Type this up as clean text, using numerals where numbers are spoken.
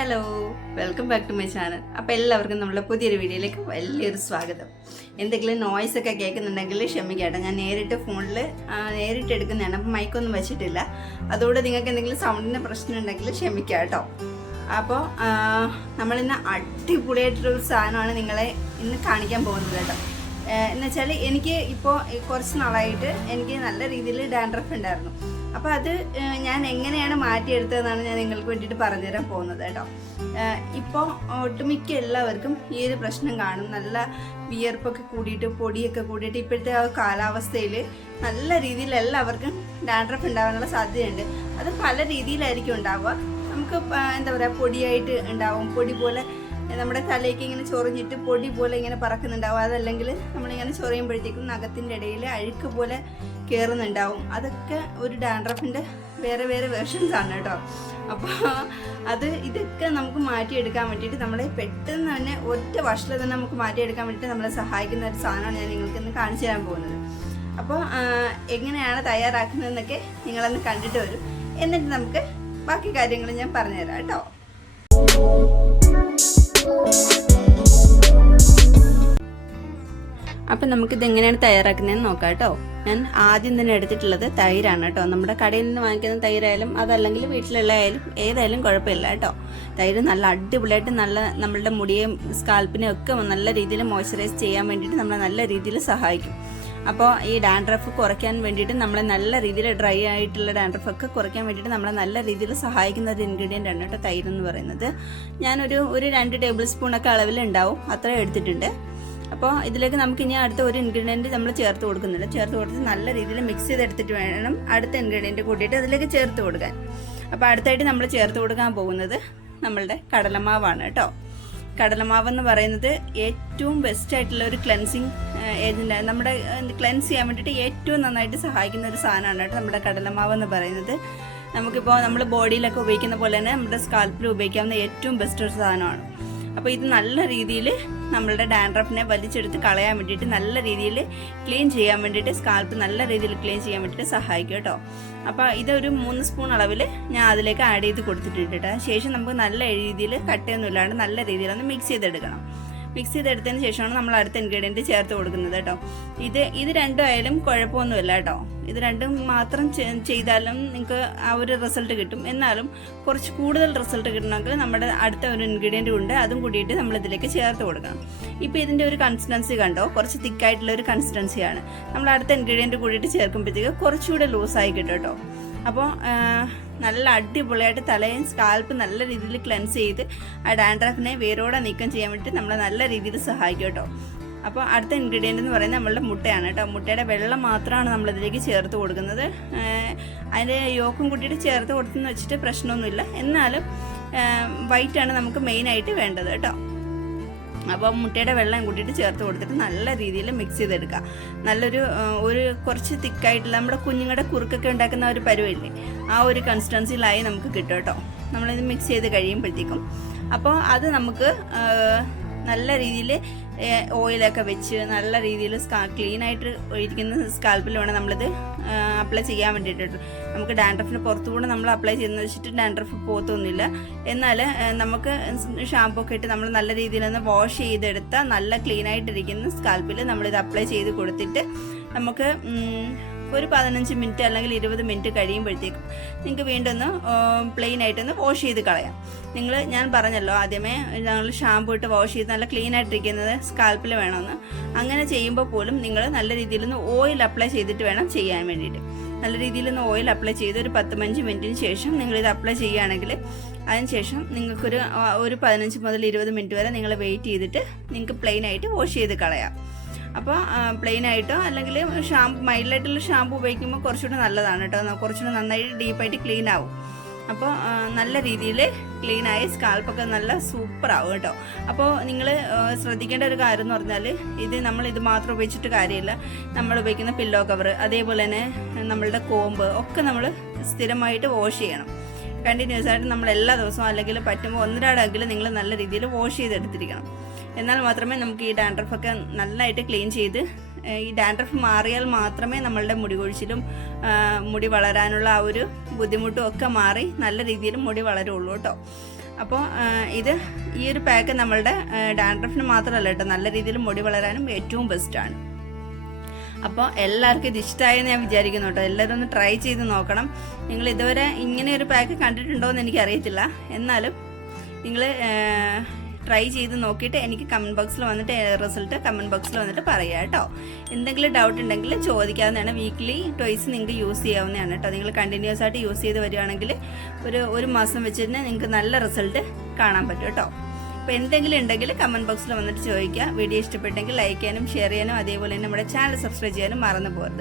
Hello, welcome back to my channel. അപ്പോൾ എല്ലാവർക്കും നമ്മുടെ പുതിയൊരു വീഡിയോയിലേക്ക് വലിയൊരു സ്വാഗതം. എന്തെങ്കിലും നോയ്സ് ഒക്കെ കേൾക്കുന്നുണ്ടെങ്കിൽ ക്ഷമിക്കട്ടെ. ഞാൻ ഫോണിൽ നേരിട്ട് എടുക്കുന്നതാണ്, അപ്പോൾ മൈക്കൊന്നും വെച്ചിട്ടില്ല. അതുകൊണ്ട് നിങ്ങൾക്ക് എന്തെങ്കിലും സൗണ്ടിന് പ്രശ്നം ഉണ്ടെങ്കിൽ ക്ഷമിക്കാം കേട്ടോ. അപ്പോൾ നമ്മളിന്ന് അടിപൊളിയായിട്ടൊരു സാധനമാണ് നിങ്ങളെ ഇന്ന് കാണിക്കാൻ പോകുന്നത് കേട്ടോ. എന്നുവെച്ചാൽ എനിക്ക് ഇപ്പോൾ കുറച്ച് നാളായിട്ട് എനിക്ക് നല്ല രീതിയിൽ ഡാൻഡ്രഫ് ഉണ്ടായിരുന്നു. അപ്പോൾ അത് ഞാൻ എങ്ങനെയാണ് മാറ്റിയെടുത്തതെന്നാണ് ഞാൻ നിങ്ങൾക്ക് വേണ്ടിയിട്ട് പറഞ്ഞുതരാൻ പോകുന്നത് കേട്ടോ. ഇപ്പോൾ ഒട്ടുമിക്ക എല്ലാവർക്കും ഈ ഒരു പ്രശ്നം കാണും. നല്ല വിയർപ്പൊക്കെ കൂടിയിട്ട് പൊടിയൊക്കെ കൂടിയിട്ട് ഇപ്പോഴത്തെ ആ കാലാവസ്ഥയിൽ നല്ല രീതിയിൽ എല്ലാവർക്കും ഡാൻഡ്രഫ് ഉണ്ടാകാനുള്ള സാധ്യതയുണ്ട്. അത് പല രീതിയിലായിരിക്കും ഉണ്ടാവുക. നമുക്ക് എന്താ പറയുക, പൊടിയായിട്ട് ഉണ്ടാവും, പൊടി പോലെ നമ്മുടെ തലയ്ക്ക് ഇങ്ങനെ ചൊറിഞ്ഞിട്ട് പൊടി പോലെ ഇങ്ങനെ പറക്കുന്നുണ്ടാവും. അതല്ലെങ്കിൽ നമ്മളിങ്ങനെ ചൊറിയുമ്പോഴത്തേക്കും നഖത്തിൻ്റെ ഇടയിൽ അഴുക്ക് പോലെ കയറുന്നുണ്ടാവും. അതൊക്കെ ഒരു ഡാൻഡ്രഫിൻ്റെ വേറെ വേറെ വേർഷൻസ് ആണ് കേട്ടോ. അപ്പോൾ ഇതൊക്കെ നമുക്ക് മാറ്റിയെടുക്കാൻ വേണ്ടിയിട്ട് നമ്മളെ പെട്ടെന്ന് തന്നെ ഒറ്റ വർഷത്തിൽ തന്നെ നമുക്ക് മാറ്റിയെടുക്കാൻ വേണ്ടിയിട്ട് നമ്മളെ സഹായിക്കുന്ന ഒരു സാധനമാണ് ഞാൻ നിങ്ങൾക്ക് ഇന്ന് കാണിച്ചു തരാൻ പോകുന്നത്. അപ്പോൾ എങ്ങനെയാണ് തയ്യാറാക്കുന്നതെന്നൊക്കെ നിങ്ങളൊന്ന് കണ്ടിട്ട് വരും. എന്നിട്ട് നമുക്ക് ബാക്കി കാര്യങ്ങൾ ഞാൻ പറഞ്ഞുതരാം കേട്ടോ. അപ്പം നമുക്കിത് എങ്ങനെയാണ് തയ്യാറാക്കുന്നതെന്ന് നോക്കാം കേട്ടോ. ഞാൻ ആദ്യം തന്നെ എടുത്തിട്ടുള്ളത് തൈരാണ് കേട്ടോ. നമ്മുടെ കടയിൽ നിന്ന് വാങ്ങിക്കുന്ന തൈരായാലും അതല്ലെങ്കിൽ വീട്ടിലുള്ള ആയാലും ഏതായാലും കുഴപ്പമില്ല കേട്ടോ. തൈര് നല്ല അടിപൊളിയായിട്ട് നമ്മളുടെ മുടിയെയും സ്കാൽപ്പിനെയും ഒക്കെ നല്ല രീതിയിൽ മോയ്സ്ചറൈസ് ചെയ്യാൻ വേണ്ടിയിട്ട് നമ്മളെ നല്ല രീതിയിൽ സഹായിക്കും. അപ്പോൾ ഈ ഡാൻഡ്രഫ് കുറയ്ക്കാൻ വേണ്ടിയിട്ട് നമ്മളെ നല്ല രീതിയിൽ ഡ്രൈ ആയിട്ടുള്ള ഡാൻഡ്രഫൊക്കെ കുറയ്ക്കാൻ വേണ്ടിയിട്ട് നമ്മളെ നല്ല രീതിയിൽ സഹായിക്കുന്ന ഒരു ഇൻഗ്രീഡിയൻ്റ് ആണ് കേട്ടോ തൈര് എന്ന് പറയുന്നത്. ഞാനൊരു 2 ടേബിൾ സ്പൂണൊക്കെ അളവിലുണ്ടാവും, അത്ര എടുത്തിട്ടുണ്ട്. അപ്പോൾ ഇതിലേക്ക് നമുക്ക് ഇനി അടുത്ത ഒരു ഇൻഗ്രീഡിയൻറ്റ് നമ്മൾ ചേർത്ത് കൊടുക്കുന്നുണ്ട്. ചേർത്ത് കൊടുത്ത് നല്ല രീതിയിൽ മിക്സ് ചെയ്തെടുത്തിട്ട് വേണം അടുത്ത ഇൻഗ്രീഡിയൻറ്റ് കൂട്ടിയിട്ട് അതിലേക്ക് ചേർത്ത് കൊടുക്കാൻ. അപ്പോൾ അടുത്തായിട്ട് നമ്മൾ ചേർത്ത് കൊടുക്കാൻ പോകുന്നത് നമ്മളുടെ കടലമാവാണ് കേട്ടോ. കടലമാവ് എന്ന് പറയുന്നത് ഏറ്റവും ബെസ്റ്റ് ആയിട്ടുള്ള ഒരു ക്ലെൻസിങ് ഏജൻ്റ്, നമ്മുടെ ക്ലെൻസ് ചെയ്യാൻ വേണ്ടിയിട്ട് ഏറ്റവും നന്നായിട്ട് സഹായിക്കുന്ന ഒരു സാധനമാണ് കേട്ടോ നമ്മുടെ കടലമാവ് എന്ന് പറയുന്നത്. നമുക്കിപ്പോൾ നമ്മൾ ബോഡിയിലൊക്കെ ഉപയോഗിക്കുന്ന പോലെ തന്നെ നമ്മുടെ സ്കാൽപ്പിൽ ഉപയോഗിക്കാവുന്ന ഏറ്റവും ബെസ്റ്റ് ഒരു സാധനമാണ്. അപ്പോൾ ഇത് നല്ല രീതിയിൽ നമ്മളുടെ ഡാൻഡ്രഫിനെ വലിച്ചെടുത്ത് കളയാൻ വേണ്ടിയിട്ട്, നല്ല രീതിയിൽ ക്ലീൻ ചെയ്യാൻ വേണ്ടിയിട്ട്, സ്കാൽപ്പ് നല്ല രീതിയിൽ ക്ലീൻ ചെയ്യാൻ വേണ്ടിയിട്ട് സഹായിക്കും കേട്ടോ. അപ്പോൾ ഇതൊരു 3 സ്പൂൺ അളവിൽ ഞാൻ അതിലേക്ക് ആഡ് ചെയ്ത് കൊടുത്തിട്ടുണ്ട്. ശേഷം നമുക്ക് നല്ല രീതിയിൽ കട്ടയൊന്നും ഇല്ലാണ്ട് നല്ല രീതിയിലൊന്ന് മിക്സ് ചെയ്തെടുക്കണം. മിക്സ് ചെയ്തെടുത്തതിന് ശേഷമാണ് നമ്മൾ അടുത്ത ഇൻഗ്രീഡിയൻറ്റ് ചേർത്ത് കൊടുക്കുന്നത് കേട്ടോ. ഇത് രണ്ടും ആയാലും കുഴപ്പമൊന്നുമില്ല കേട്ടോ. ഇത് രണ്ടും മാത്രം ചെയ്താലും നിങ്ങൾക്ക് ആ ഒരു റിസൾട്ട് കിട്ടും. എന്നാലും കുറച്ച് കൂടുതൽ റിസൾട്ട് കിട്ടണമെങ്കിൽ നമ്മുടെ അടുത്ത ഒരു ഇൻഗ്രീഡിയൻ്റ് ഉണ്ട്, അതും കൂടിയിട്ട് നമ്മൾ ഇതിലേക്ക് ചേർത്ത് കൊടുക്കണം. ഇപ്പോൾ ഇതിൻ്റെ ഒരു കൺസിസ്റ്റൻസി കണ്ടോ, കുറച്ച് തിക്കായിട്ടുള്ള ഒരു കൺസിസ്റ്റൻസിയാണ്. നമ്മൾ അടുത്ത ഇൻഗ്രീഡിയൻറ്റ് കൂടിയിട്ട് ചേർക്കുമ്പോഴത്തേക്ക് കുറച്ചുകൂടെ ലൂസായി കിട്ടും കേട്ടോ. അപ്പോൾ നല്ല അടിപൊളിയായിട്ട് തലയും സ്കാൽപ്പ് നല്ല രീതിയിൽ ക്ലെൻസ് ചെയ്ത് ആ ഡാൻഡ്രഫിനെ വേരോടെ നീക്കം ചെയ്യാൻ വേണ്ടിയിട്ട് നമ്മളെ നല്ല രീതിയിൽ സഹായിക്കും കേട്ടോ. അപ്പോൾ അടുത്ത ഇൻഗ്രീഡിയൻ്റ് എന്ന് പറയുന്നത് നമ്മളുടെ മുട്ടയാണ് കേട്ടോ. മുട്ടയുടെ വെള്ളം മാത്രമാണ് നമ്മളിതിലേക്ക് ചേർത്ത് കൊടുക്കുന്നത്. അതിൻ്റെ യോക്കും കൂട്ടിയിട്ട് ചേർത്ത് കൊടുത്തെന്ന് വെച്ചിട്ട് പ്രശ്നമൊന്നുമില്ല. എന്നാലും വൈറ്റാണ് നമുക്ക് മെയിനായിട്ട് വേണ്ടത് കേട്ടോ. അപ്പോൾ മുട്ടയുടെ വെള്ളം കൂട്ടിയിട്ട് ചേർത്ത് കൊടുത്തിട്ട് നല്ല രീതിയിൽ മിക്സ് ചെയ്തെടുക്കുക. ഒരു കുറച്ച് തിക്കായിട്ടുള്ള നമ്മുടെ കുഞ്ഞുങ്ങളുടെ കുറുക്കൊക്കെ ഉണ്ടാക്കുന്ന ഒരു പരുവില്ലേ, ആ ഒരു കൺസിസ്റ്റൻസിയിലായി നമുക്ക് കിട്ടും കേട്ടോ നമ്മളിത് മിക്സ് ചെയ്ത് കഴിയുമ്പോഴത്തേക്കും. അപ്പോൾ അത് നമുക്ക് നല്ല രീതിയിൽ ഓയിലൊക്കെ വെച്ച് നല്ല രീതിയിൽ ക്ലീനായിട്ട് ഇരിക്കുന്ന സ്കാൽപ്പിൽ വേണം നമ്മളിത് അപ്ലൈ ചെയ്യാൻ വേണ്ടിയിട്ട്. നമുക്ക് ഡാൻഡ്രഫിന് പുറത്തുകൂടെ നമ്മൾ അപ്ലൈ ചെയ്യുന്നത് വെച്ചിട്ട് ഡാൻഡ്രഫ് പോത്തൊന്നുമില്ല. എന്നാൽ നമുക്ക് ഷാമ്പൂ ഒക്കെ ഇട്ട് നമ്മൾ നല്ല രീതിയിലൊന്ന് വാഷ് ചെയ്തെടുത്താൽ നല്ല ക്ലീനായിട്ടിരിക്കുന്ന സ്കാൽപ്പിൽ നമ്മളിത് അപ്ലൈ ചെയ്ത് കൊടുത്തിട്ട് നമുക്ക് ഒരു 15 മിനിറ്റ് അല്ലെങ്കിൽ 20 മിനിറ്റ് കഴിയുമ്പോഴത്തേക്കും നിങ്ങൾക്ക് വീണ്ടും ഒന്ന് പ്ലെയിൻ ആയിട്ടൊന്ന് വാഷ് ചെയ്ത് കളയാം. ഞാൻ പറഞ്ഞല്ലോ ആദ്യമേ ഞങ്ങൾ ഷാമ്പൂ ഇട്ട് വാഷ് ചെയ്ത് നല്ല ക്ലീൻ ആയിട്ടിരിക്കുന്നത് സ്കാൽപ്പിൽ വേണമെന്ന്. അങ്ങനെ ചെയ്യുമ്പോൾ പോലും നിങ്ങൾ നല്ല രീതിയിലൊന്ന് ഓയിൽ അപ്ലൈ ചെയ്തിട്ട് വേണം ചെയ്യാൻ വേണ്ടിയിട്ട്. നല്ല രീതിയിലൊന്ന് ഓയിൽ അപ്ലൈ ചെയ്ത് ഒരു 15 മിനിറ്റിന് ശേഷം നിങ്ങളിത് അപ്ലൈ ചെയ്യുകയാണെങ്കിൽ അതിനുശേഷം നിങ്ങൾക്കൊരു 15 മുതൽ 20 മിനിറ്റ് വരെ നിങ്ങൾ വെയിറ്റ് ചെയ്തിട്ട് നിങ്ങൾക്ക് പ്ലെയിൻ ആയിട്ട് വാഷ് ചെയ്ത് കളയാം. അപ്പോൾ പ്ലെയിൻ ആയിട്ടോ അല്ലെങ്കിൽ മൈൽഡായിട്ടുള്ള ഷാമ്പു ഉപയോഗിക്കുമ്പോൾ കുറച്ചുകൂടെ നല്ലതാണ് കേട്ടോ. കുറച്ചുകൂടെ നന്നായിട്ട് ഡീപ്പായിട്ട് ക്ലീൻ ആവും. അപ്പോൾ നല്ല രീതിയിൽ ക്ലീനായി സ്കാൽപ്പൊക്കെ നല്ല സൂപ്പറാവും കേട്ടോ. അപ്പോൾ നിങ്ങൾ ശ്രദ്ധിക്കേണ്ട ഒരു കാര്യം എന്ന് പറഞ്ഞാൽ ഇത് മാത്രം ഉപയോഗിച്ചിട്ട് കാര്യമില്ല. നമ്മൾ ഉപയോഗിക്കുന്ന പില്ലോ കവർ, അതേപോലെ തന്നെ നമ്മളുടെ കോമ്പ് ഒക്കെ നമ്മൾ സ്ഥിരമായിട്ട് വാഷ് ചെയ്യണം. കണ്ടിന്യൂസ് ആയിട്ട് നമ്മൾ എല്ലാ ദിവസവും അല്ലെങ്കിൽ പറ്റുമ്പോൾ 1-2 നിങ്ങൾ നല്ല രീതിയിൽ വാഷ് ചെയ്തെടുത്തിരിക്കണം. എന്നാൽ മാത്രമേ നമുക്ക് ഈ ഡാൻഡ്രഫൊക്കെ നന്നായിട്ട് ക്ലീൻ ചെയ്ത് ഈ ഡാൻഡ്രഫ് മാറിയാൽ മാത്രമേ നമ്മളുടെ മുടി കൊഴിച്ചിലും മുടി വളരാനുള്ള ആ ഒരു ബുദ്ധിമുട്ടും ഒക്കെ മാറി നല്ല രീതിയിൽ മുടി വളരുള്ളൂ കേട്ടോ. അപ്പോൾ ഇത് ഈ ഒരു പാക്ക് നമ്മളുടെ ഡാൻഡ്രഫിന് മാത്രമല്ല കേട്ടോ, നല്ല രീതിയിൽ മുടി വളരാനും ഏറ്റവും ബെസ്റ്റാണ്. അപ്പോൾ എല്ലാവർക്കും ഇത് ഇഷ്ടമായെന്ന് ഞാൻ വിചാരിക്കുന്നു കേട്ടോ. എല്ലാവരും ഒന്ന് ട്രൈ ചെയ്ത് നോക്കണം. നിങ്ങൾ ഇതുവരെ ഇങ്ങനെ ഒരു പാക്ക് കണ്ടിട്ടുണ്ടോ എന്ന് എനിക്കറിയത്തില്ല. എന്നാലും നിങ്ങൾ ട്രൈ ചെയ്ത് നോക്കിയിട്ട് എനിക്ക് കമൻറ്റ് ബോക്സിൽ വന്നിട്ട് റിസൾട്ട് കമൻറ്റ് ബോക്സിൽ വന്നിട്ട് പറയാം കേട്ടോ. എന്തെങ്കിലും ഡൗട്ട് ഉണ്ടെങ്കിൽ ചോദിക്കാവുന്നതാണ്. വീക്ക്ലി ട്വൈസ് നിങ്ങൾക്ക് യൂസ് ചെയ്യാവുന്നതാണ് കേട്ടോ. നിങ്ങൾ കണ്ടിന്യൂസ് ആയിട്ട് യൂസ് ചെയ്ത് വരികയാണെങ്കിൽ ഒരു മാസം വെച്ചിട്ട് നിങ്ങൾക്ക് നല്ല റിസൾട്ട് കാണാൻ പറ്റും കേട്ടോ. അപ്പോൾ എന്തെങ്കിലും ഉണ്ടെങ്കിൽ കമൻറ്റ് ബോക്സിൽ വന്നിട്ട് ചോദിക്കുക. വീഡിയോ ഇഷ്ടപ്പെട്ടെങ്കിൽ ലൈക്ക് ചെയ്യാനും ഷെയർ ചെയ്യാനും അതേപോലെ തന്നെ നമ്മുടെ ചാനൽ സബ്സ്ക്രൈബ് ചെയ്യാനും മറന്നു പോകരുത്.